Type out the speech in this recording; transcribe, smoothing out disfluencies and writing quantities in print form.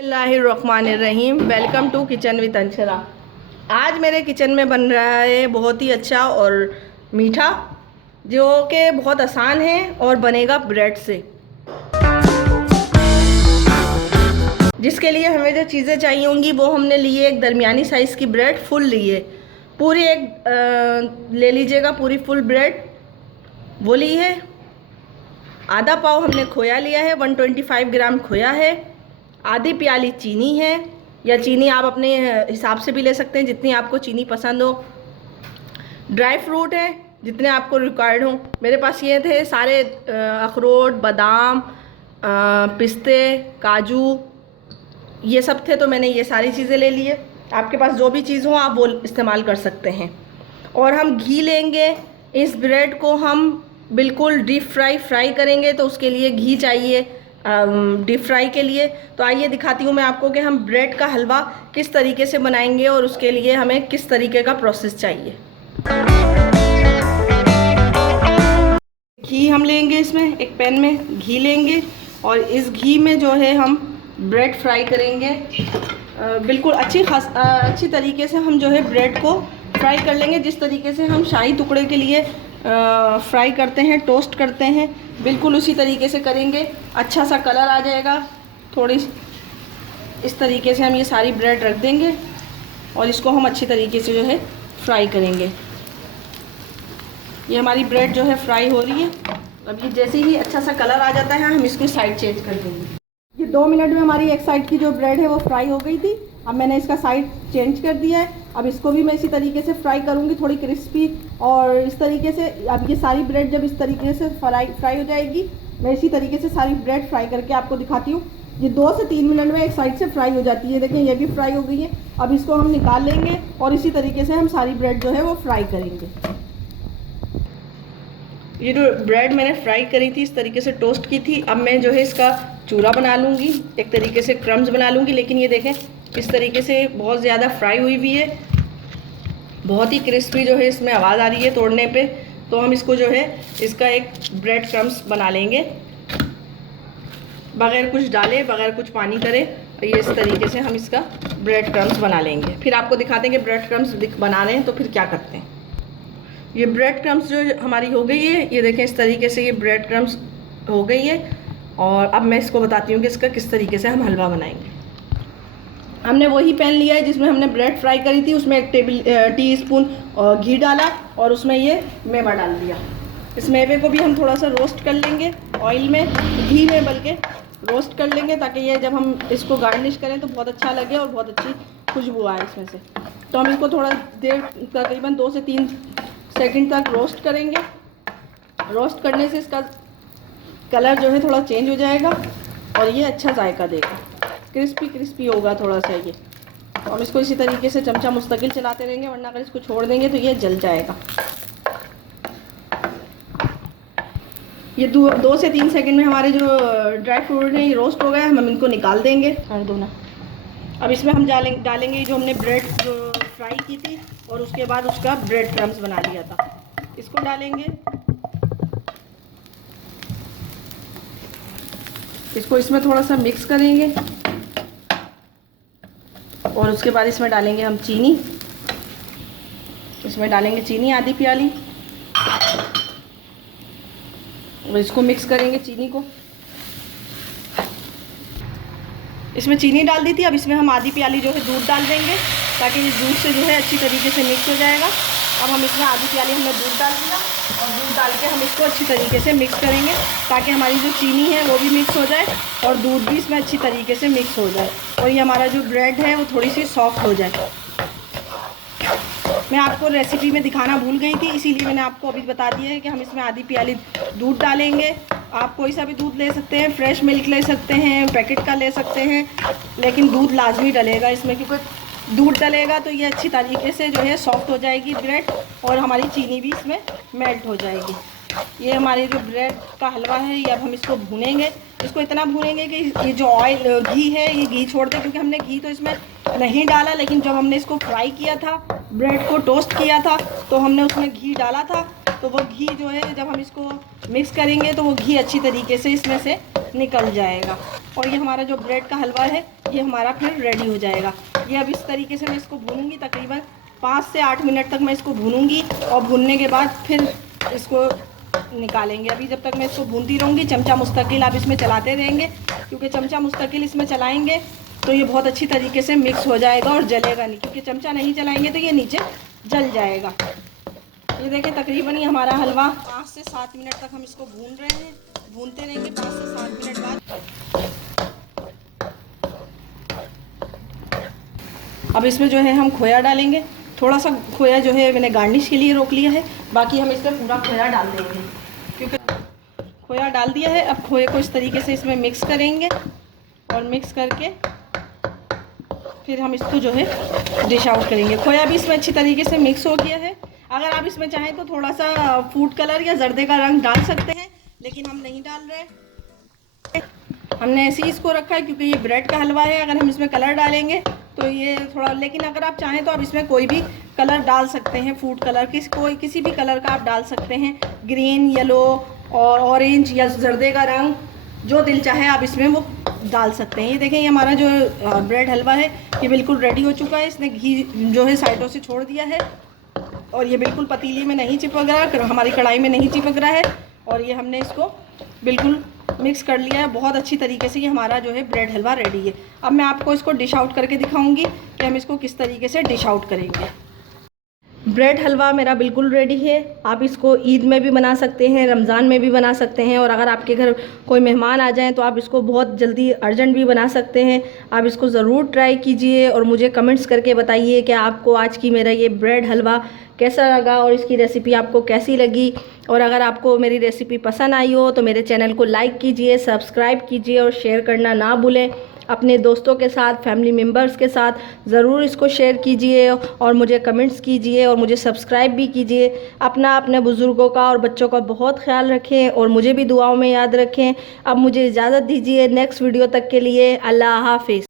बिस्मिल्लाहिर्रहमानिर्रहीम। Welcome to kitchen with Anshara. आज मेरे किचन में बन रहा है बहुत ही अच्छा और मीठा, जो कि बहुत आसान है और बनेगा ब्रेड से। जिसके लिए हमें जो चीज़ें चाहिए होंगी वो हमने लिए एक दरमियानी साइज़ की ब्रेड फुल लिए, पूरी एक ले लीजिएगा, पूरी फुल ब्रेड वो ली है। आधा पाव हमने खोया लिया है, 125 ग्राम खोया है। आधी प्याली चीनी है, या चीनी आप अपने हिसाब से भी ले सकते हैं जितनी आपको चीनी पसंद हो। ड्राई फ्रूट है जितने आपको रिक्वायर्ड हो। मेरे पास ये थे सारे अखरोट, बादाम, पिस्ते, काजू, ये सब थे, तो मैंने ये सारी चीज़ें ले लिए। आपके पास जो भी चीज़ हो आप वो इस्तेमाल कर सकते हैं। और हम घी लेंगे। इस ब्रेड को हम बिल्कुल डीप फ्राई करेंगे, तो उसके लिए घी चाहिए डीप फ्राई के लिए। तो आइए दिखाती हूँ मैं आपको कि हम ब्रेड का हलवा किस तरीके से बनाएंगे और उसके लिए हमें किस तरीके का प्रोसेस चाहिए। घी हम लेंगे, इसमें एक पैन में घी लेंगे और इस घी में जो है हम ब्रेड फ्राई करेंगे। बिल्कुल अच्छी तरीके से हम जो है ब्रेड को फ्राई कर लेंगे, जिस तरीके से हम शाही टुकड़े के लिए फ्राई करते हैं, टोस्ट करते हैं, बिल्कुल उसी तरीके से करेंगे। अच्छा सा कलर आ जाएगा। थोड़ी इस तरीके से हम ये सारी ब्रेड रख देंगे और इसको हम अच्छी तरीके से जो है फ्राई करेंगे। ये हमारी ब्रेड जो है फ्राई हो रही है। अब ये जैसे ही अच्छा सा कलर आ जाता है हम इसको साइड चेंज कर देंगे। ये 2 मिनट में हमारी एक साइड की जो ब्रेड है वो फ्राई हो गई थी। अब मैंने इसका साइड चेंज कर दिया है। अब इसको भी मैं इसी तरीके से फ्राई करूँगी, थोड़ी क्रिस्पी। और इस तरीके से अब ये सारी ब्रेड जब इस तरीके से फ्राई हो जाएगी, मैं इसी तरीके से सारी ब्रेड फ्राई करके आपको दिखाती हूँ। ये 2 से 3 मिनट में एक साइड से फ्राई हो जाती है। देखिए ये भी फ्राई हो गई है। अब इसको हम निकाल लेंगे और इसी तरीके से हम सारी ब्रेड जो है वो फ्राई करेंगे। ये जो ब्रेड मैंने फ्राई करी थी, इस तरीके से टोस्ट की थी, अब मैं जो है इसका चूरा बना लूँगी, एक तरीके से क्रम्स बना लूँगी। लेकिन ये देखें इस तरीके से बहुत ज़्यादा फ्राई हुई हुई है, बहुत ही क्रिस्पी जो है इसमें आवाज़ आ रही है तोड़ने पे। तो हम इसको जो है इसका एक ब्रेड क्रम्स बना लेंगे, बगैर कुछ डाले, बगैर कुछ पानी करे। ये इस तरीके से हम इसका ब्रेड क्रम्स बना लेंगे। फिर आपको दिखाते हैं कि ब्रेड क्रम्स बना रहे हैं तो फिर क्या करते हैं। ये ब्रेड क्रम्स जो हमारी हो गई है, ये देखें इस तरीके से ये ब्रेड क्रम्स हो गई है। और अब मैं इसको बताती हूँ कि इसका किस तरीके से हम हलवा बनाएंगे। हमने वही पैन लिया है जिसमें हमने ब्रेड फ्राई करी थी, उसमें एक टीस्पून घी डाला और उसमें ये मेवा डाल दिया। इस मेवे को भी हम थोड़ा सा रोस्ट कर लेंगे ऑयल में, घी में बल्कि रोस्ट कर लेंगे, ताकि ये जब हम इसको गार्निश करें तो बहुत अच्छा लगे और बहुत अच्छी खुशबू आए इसमें से। तो हम इसको थोड़ा देर, तकरीबन 2 से 3 सेकंड तक रोस्ट करेंगे। रोस्ट करने से इसका कलर जो है थोड़ा चेंज हो जाएगा और ये अच्छा जायका देगा, क्रिस्पी होगा थोड़ा सा ये। तो हम इसको इसी तरीके से चमचा मुस्तकिल चलाते रहेंगे, वरना अगर इसको छोड़ देंगे तो ये जल जाएगा। ये 2 से 3 सेकंड में हमारे जो ड्राई फ्रूट हैं ये रोस्ट हो गए, हम इनको निकाल देंगे। कर दो ना। अब इसमें हम डालेंगे जो हमने ब्रेड जो फ्राई की थी और उसके बाद उसका ब्रेड क्रम्स बना लिया था, इसको डालेंगे। इसको इसमें थोड़ा सा मिक्स करेंगे और उसके बाद इसमें डालेंगे हम चीनी। इसमें डालेंगे चीनी आधी प्याली और इसको मिक्स करेंगे चीनी को। इसमें चीनी डाल दी थी, अब इसमें हम आधी प्याली जो है दूध डाल देंगे, ताकि ये दूध से जो है अच्छी तरीके से मिक्स हो जाएगा। अब हम इसमें आधी प्याली हमने दूध डाल दिया और दूध डाल के हम इसको अच्छी तरीके से मिक्स करेंगे, ताकि हमारी जो चीनी है वो भी मिक्स हो जाए और दूध भी इसमें अच्छी तरीके से मिक्स हो जाए और ये हमारा जो ब्रेड है वो थोड़ी सी सॉफ्ट हो जाए। मैं आपको रेसिपी में दिखाना भूल गई थी, इसीलिए मैंने आपको अभी बता दिया है कि हम इसमें आधी प्याली दूध डालेंगे। आप कोई सा भी दूध ले सकते हैं, फ्रेश मिल्क ले सकते हैं, पैकेट का ले सकते हैं, लेकिन दूध लाजमी डलेगा इसमें, क्योंकि दूध डलेगा तो ये अच्छी तरीके से जो है सॉफ्ट हो जाएगी ब्रेड और हमारी चीनी भी इसमें मेल्ट हो जाएगी। ये हमारी जो ब्रेड का हलवा है ये अब हम इसको भूनेंगे। इसको इतना भूनेंगे कि ये जो ऑयल घी है ये घी छोड़ दे, क्योंकि हमने घी तो इसमें नहीं डाला, लेकिन जब हमने इसको फ्राई किया था, ब्रेड को टोस्ट किया था, तो हमने उसमें घी डाला था। तो वो घी जो है जब हम इसको मिक्स करेंगे तो वो घी अच्छी तरीके से इसमें से निकल जाएगा और ये हमारा जो ब्रेड का हलवा है ये हमारा फिर रेडी हो जाएगा। ये अब इस तरीके से मैं इसको भूनूंगी, तकरीबन 5 से 8 मिनट तक मैं इसको भूनूंगी और भूनने के बाद फिर इसको निकालेंगे। अभी जब तक मैं इसको भूनती रहूँगी, चमचा मुस्तकिल आप इसमें चलाते रहेंगे, क्योंकि चमचा मुस्तकिल इसमें चलाएंगे तो ये बहुत अच्छी तरीके से मिक्स हो जाएगा और जलेगा नहीं, क्योंकि चमचा नहीं चलाएंगे तो ये नीचे जल जाएगा। ये देखें तकरीबन ये हमारा हलवा 5 से 7 मिनट तक हम इसको भून रहे हैं, भूनते रहेंगे। 5 से 7 मिनट बाद अब इसमें जो है हम खोया डालेंगे। थोड़ा सा खोया जो है मैंने गार्निश के लिए रोक लिया है, बाकी हम इसमें पूरा खोया डाल देंगे, क्योंकि खोया डाल दिया है। अब खोए को इस तरीके से इसमें मिक्स करेंगे और मिक्स करके फिर हम इसको जो है डिश आउट करेंगे। खोया भी इसमें अच्छी तरीके से मिक्स हो गया है। अगर आप इसमें चाहें तो थोड़ा सा फूड कलर या जर्दे का रंग डाल सकते हैं, लेकिन हम नहीं डाल रहे। हमने ऐसे ही इसको रखा है क्योंकि ये ब्रेड का हलवा है। अगर हम इसमें कलर डालेंगे तो ये थोड़ा, लेकिन अगर आप चाहें तो आप इसमें कोई भी कलर डाल सकते हैं, फूड कलर किसी भी कलर का आप डाल सकते हैं, ग्रीन, येलो और ऑरेंज या जर्दे का रंग, जो दिल चाहे आप इसमें वो डाल सकते हैं। ये देखें ये हमारा जो ब्रेड हलवा है ये बिल्कुल रेडी हो चुका है। इसने घी जो है साइडों से छोड़ दिया है और ये बिल्कुल पतीली में नहीं चिपक रहा, हमारी कढ़ाई में नहीं चिपक रहा है और ये हमने इसको बिल्कुल मिक्स कर लिया है बहुत अच्छी तरीके से। ये हमारा जो है ब्रेड हलवा रेडी है। अब मैं आपको इसको डिश आउट करके दिखाऊंगी कि हम इसको किस तरीके से डिश आउट करेंगे। ब्रेड हलवा मेरा बिल्कुल रेडी है। आप इसको ईद में भी बना सकते हैं, रमज़ान में भी बना सकते हैं, और अगर आपके घर कोई मेहमान आ जाएं तो आप इसको बहुत जल्दी अर्जेंट भी बना सकते हैं। आप इसको ज़रूर ट्राई कीजिए और मुझे कमेंट्स करके बताइए कि आपको आज की मेरा ये ब्रेड हलवा कैसा लगा और इसकी रेसिपी आपको कैसी लगी। और अगर आपको मेरी रेसिपी पसंद आई हो तो मेरे चैनल को लाइक कीजिए, सब्सक्राइब कीजिए और शेयर करना ना भूलें। अपने दोस्तों के साथ, फैमिली मेम्बर्स के साथ ज़रूर इसको शेयर कीजिए और मुझे कमेंट्स कीजिए और मुझे सब्सक्राइब भी कीजिए। अपने बुज़ुर्गों का और बच्चों का बहुत ख्याल रखें और मुझे भी दुआओं में याद रखें। अब मुझे इजाज़त दीजिए, नेक्स्ट वीडियो तक के लिए अल्लाह हाफ़िज़।